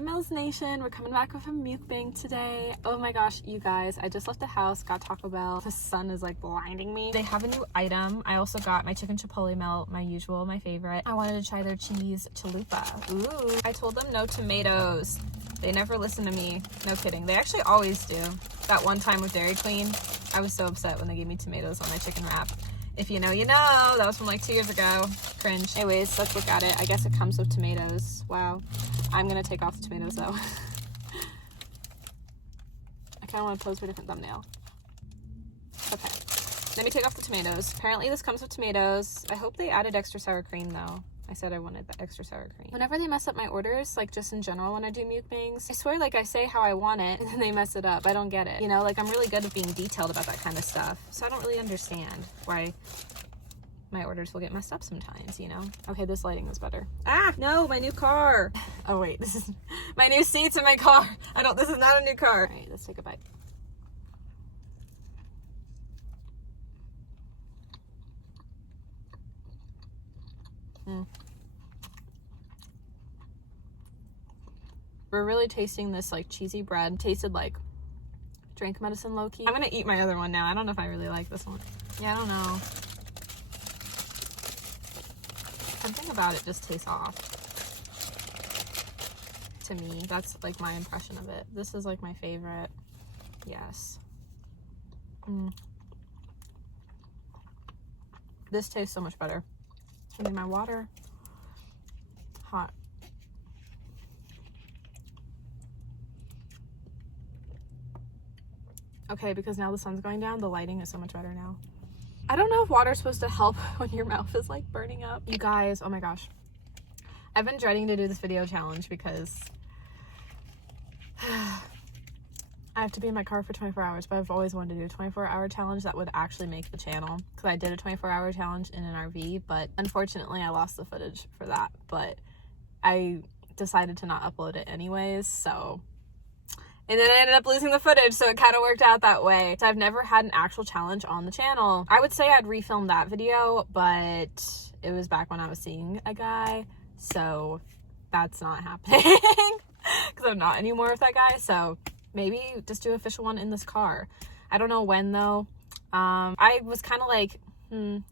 Mills Nation. We're coming back with a mukbang today. Oh my gosh, you guys, I just left the house, got Taco Bell. The sun is like blinding me. They have a new item. I also got my chicken chipotle melt, my usual, my favorite. I wanted to try their cheese chalupa. Ooh, I told them no tomatoes. They never listen to me. No kidding. They actually always do. That one time with Dairy Queen, I was so upset when they gave me tomatoes on my chicken wrap. If you know, you know. That was from like 2 years ago. Cringe. Anyways, let's look at it. I guess it comes with tomatoes. Wow. I'm gonna take off the tomatoes though. I kind of want to pose for a different thumbnail. Okay. Let me take off the tomatoes. Apparently this comes with tomatoes. I hope they added extra sour cream though. I said I wanted the extra sour cream. Whenever they mess up my orders, like just in general when I do mukbangs, I swear like I say how I want it and then they mess it up. I don't get it. You know, like I'm really good at being detailed about that kind of stuff. So I don't really understand why my orders will get messed up sometimes, you know? Okay, this lighting is better. Ah, no, my new car. Oh wait, this is my new seats in my car. This is not a new car. All right, let's take a bite. We're really tasting this like cheesy bread. Tasted like drink medicine low-key. I'm gonna eat my other one now. I don't know if I really like this one. Yeah, I don't know. Something about it just tastes off. To me, that's like my impression of it. This is like my favorite. Yes. This tastes so much better. I need my water. Hot. Okay, because now the sun's going down, the lighting is so much better now. I don't know if water's supposed to help when your mouth is like burning up. You guys, oh my gosh. I've been dreading to do this video challenge because I have to be in my car for 24 hours, but I've always wanted to do a 24-hour challenge that would actually make the channel. Because I did a 24-hour challenge in an RV, but unfortunately I lost the footage for that. But I decided to not upload it anyways, so... And then I ended up losing the footage, so it kind of worked out that way. So I've never had an actual challenge on the channel. I would say I'd refilm that video, but it was back when I was seeing a guy, so that's not happening. Because I'm not anymore with that guy, so maybe just do an official one in this car. I don't know when, though. I was kind of like,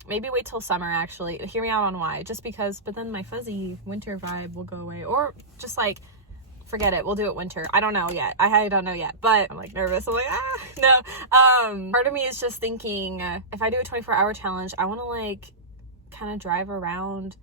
maybe wait till summer, actually. Hear me out on why. Just because, but then my fuzzy winter vibe will go away. Or just like... forget it, we'll do it winter. I don't know yet. I don't know yet, but I'm like nervous. I'm like, no. Part of me is just thinking, if I do a 24-hour challenge, I want to like kind of drive around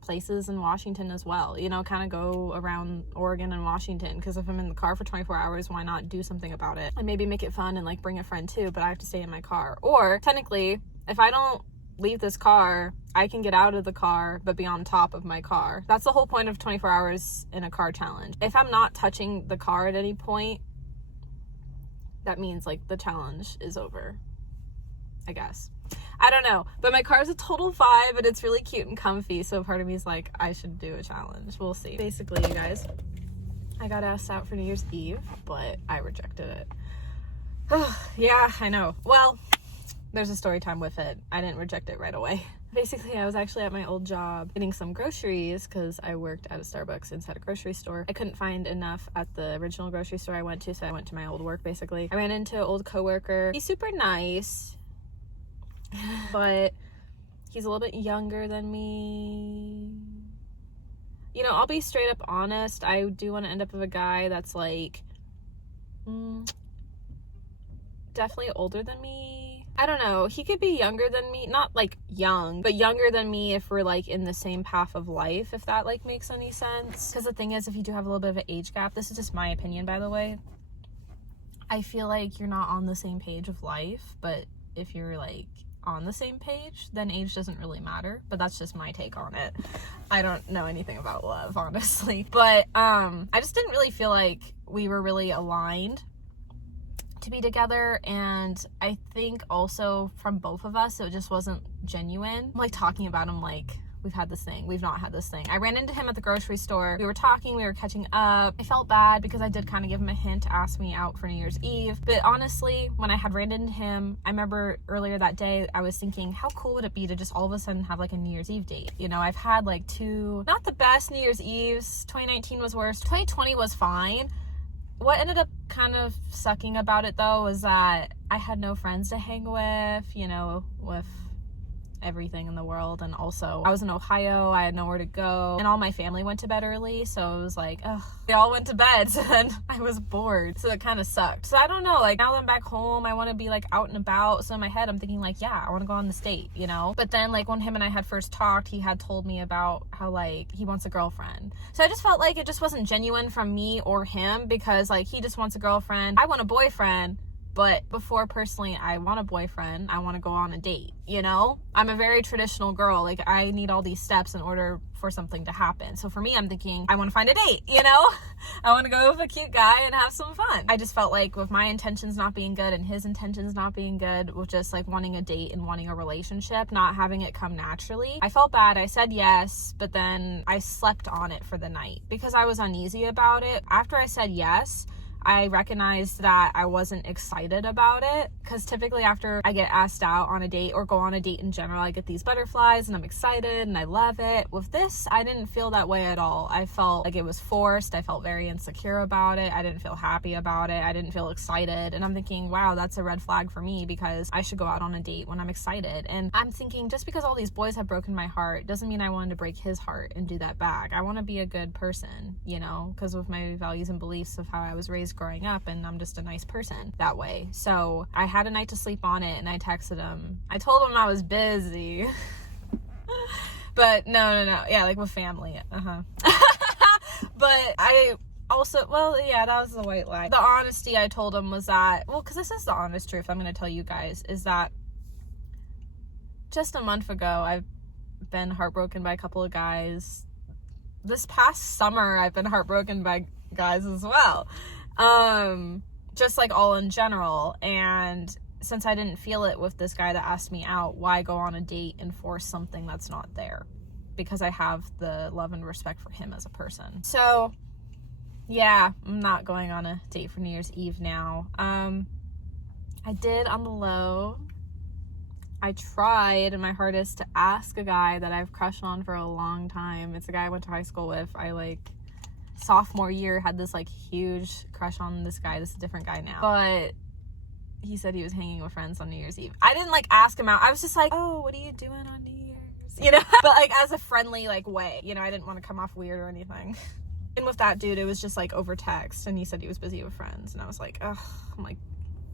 places in Washington as well, you know, kind of go around Oregon and Washington, because if I'm in the car for 24 hours, why not do something about it? And maybe make it fun and like bring a friend too, but I have to stay in my car. Or technically, if I don't leave this car, I can get out of the car but be on top of my car. That's the whole point of 24 hours in a car challenge. If I'm not touching the car at any point, that means like the challenge is over, I guess. I don't know, but my car is a total 5 and it's really cute and comfy, so part of me is like, I should do a challenge. We'll see. Basically, you guys, I got asked out for New Year's Eve, but I rejected it. Yeah, I know. Well, there's a story time with it. I didn't reject it right away. Basically, I was actually at my old job getting some groceries because I worked at a Starbucks inside a grocery store. I couldn't find enough at the original grocery store I went to, so I went to my old work, basically. I ran into an old coworker. He's super nice, but he's a little bit younger than me. You know, I'll be straight up honest. I do want to end up with a guy that's like, definitely older than me. I don't know, he could be younger than me, not like young, but younger than me if we're like in the same path of life, if that like makes any sense. Because the thing is, if you do have a little bit of an age gap, this is just my opinion, by the way, I feel like you're not on the same page of life, but if you're like on the same page, then age doesn't really matter. But that's just my take on it. I don't know anything about love, honestly, but I just didn't really feel like we were really aligned to be together, and I think also from both of us it just wasn't genuine. I'm like talking about him like we've had this thing. We've not had this thing. I ran into him at the grocery store. We were talking, we were catching up. I felt bad because I did kind of give him a hint to ask me out for New Year's Eve. But honestly, when I had ran into him, I remember earlier that day, I was thinking, how cool would it be to just all of a sudden have like a New Year's Eve date? You know, I've had like 2, not the best New Year's Eves. 2019 was worse. 2020 was fine. What ended up kind of sucking about it though was that I had no friends to hang with, you know, with everything in the world. And also I was in Ohio, I had nowhere to go, and all my family went to bed early, so it was like, ugh, they all went to bed, so then I was bored, so it kind of sucked. So I don't know, like now that I'm back home, I want to be like out and about, so in my head I'm thinking like, yeah, I want to go on this date, you know. But then like when him and I had first talked, he had told me about how like he wants a girlfriend, so I just felt like it just wasn't genuine from me or him, because like he just wants a girlfriend, I want a boyfriend. But before personally I want a boyfriend, I want to go on a date, you know? I'm a very traditional girl. Like I need all these steps in order for something to happen. So for me, I'm thinking I want to find a date, you know? I want to go with a cute guy and have some fun. I just felt like with my intentions not being good and his intentions not being good, with just like wanting a date and wanting a relationship, not having it come naturally, I felt bad. I said yes, but then I slept on it for the night because I was uneasy about it. After I said yes, I recognized that I wasn't excited about it, because typically after I get asked out on a date or go on a date in general, I get these butterflies and I'm excited and I love it. With this, I didn't feel that way at all. I felt like it was forced. I felt very insecure about it. I didn't feel happy about it. I didn't feel excited. And I'm thinking, wow, that's a red flag for me, because I should go out on a date when I'm excited. And I'm thinking, just because all these boys have broken my heart doesn't mean I wanted to break his heart and do that back. I want to be a good person, you know, because of my values and beliefs of how I was raised growing up, and I'm just a nice person that way. So I had a night to sleep on it, and I texted him. I told him I was busy. But no. Yeah, like with family. But I also, well, yeah, that was the white lie. The honesty I told him was that, well, because this is the honest truth I'm going to tell you guys, is that just a month ago, I've been heartbroken by a couple of guys. This past summer, I've been heartbroken by guys as well. Just like all in general. And since I didn't feel it with this guy that asked me out, why go on a date and force something that's not there? Because I have the love and respect for him as a person. So yeah, I'm not going on a date for New Year's Eve now. I did on the low. I tried my hardest to ask a guy that I've crushed on for a long time. It's a guy I went to high school with. I like sophomore year had this like huge crush on this guy. This is a different guy now, but he said he was hanging with friends on New Year's Eve. I didn't like ask him out. I was just like, oh, what are you doing on New Year's, you know? But like as a friendly like way, you know, I didn't want to come off weird or anything. And with that dude, it was just like over text, and he said he was busy with friends, and I was like, ugh, I'm like,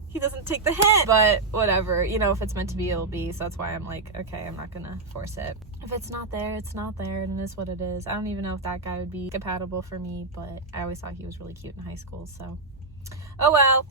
he doesn't take the hint. But whatever, you know, if it's meant to be, it'll be. So that's why I'm like, okay, I'm not gonna force it. If it's not there, it's not there, and it is what it is. I don't even know if that guy would be compatible for me, but I always thought he was really cute in high school, so oh well.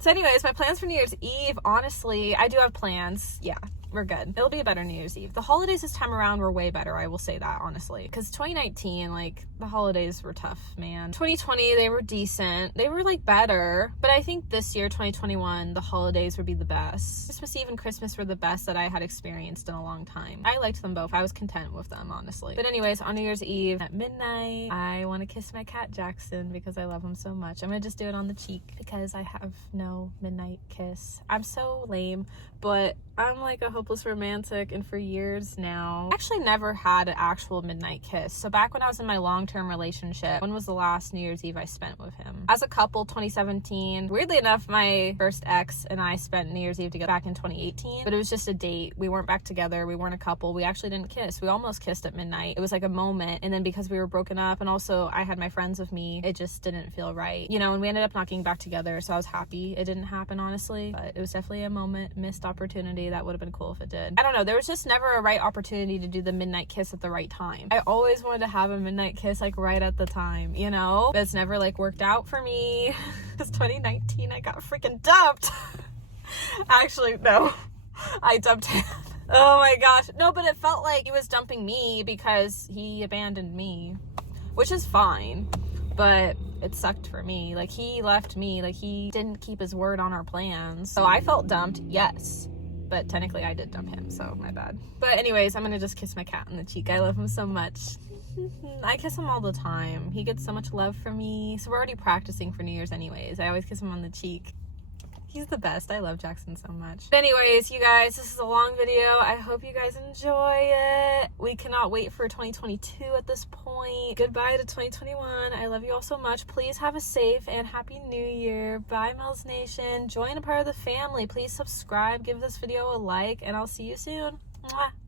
So anyways, my plans for New Year's Eve, honestly, I do have plans. Yeah, we're good. It'll be a better New Year's Eve. The holidays this time around were way better, I will say that, honestly. Because 2019, like, the holidays were tough, man. 2020, they were decent. They were, like, better. But I think this year, 2021, the holidays would be the best. Christmas Eve and Christmas were the best that I had experienced in a long time. I liked them both. I was content with them, honestly. But anyways, on New Year's Eve, at midnight, I want to kiss my cat, Jackson, because I love him so much. I'm going to just do it on the cheek, because I have no midnight kiss. I'm so lame, but I'm like a hopeless romantic, and for years now, I actually never had an actual midnight kiss. So back when I was in my long-term relationship, when was the last New Year's Eve I spent with him? As a couple, 2017. Weirdly enough, my first ex and I spent New Year's Eve together back in 2018, but it was just a date. We weren't back together. We weren't a couple. We actually didn't kiss. We almost kissed at midnight. It was like a moment, and then because we were broken up, and also I had my friends with me, it just didn't feel right, you know, and we ended up not getting back together, so I was happy it didn't happen, honestly. But it was definitely a moment, missed opportunity. That would have been cool if it did. I don't know, there was just never a right opportunity to do the midnight kiss at the right time. I always wanted to have a midnight kiss like right at the time, you know, but it's never like worked out for me. Because 2019 I got freaking dumped. Actually, no, I dumped him. Oh my gosh, no, but it felt like he was dumping me because he abandoned me, which is fine, but it sucked for me. Like, he left me, like, he didn't keep his word on our plans. So I felt dumped, yes, but technically I did dump him, so my bad. But anyways, I'm gonna just kiss my cat on the cheek. I love him so much. I kiss him all the time. He gets so much love from me. So we're already practicing for New Year's anyways. I always kiss him on the cheek. He's the best. I love Jackson so much. But anyways, you guys, this is a long video. I hope you guys enjoy it. We cannot wait for 2022 at this point. Goodbye to 2021. I love you all so much. Please have a safe and happy new year. Bye, Mel's Nation. Join a part of the family. Please subscribe, give this video a like, and I'll see you soon. Mwah.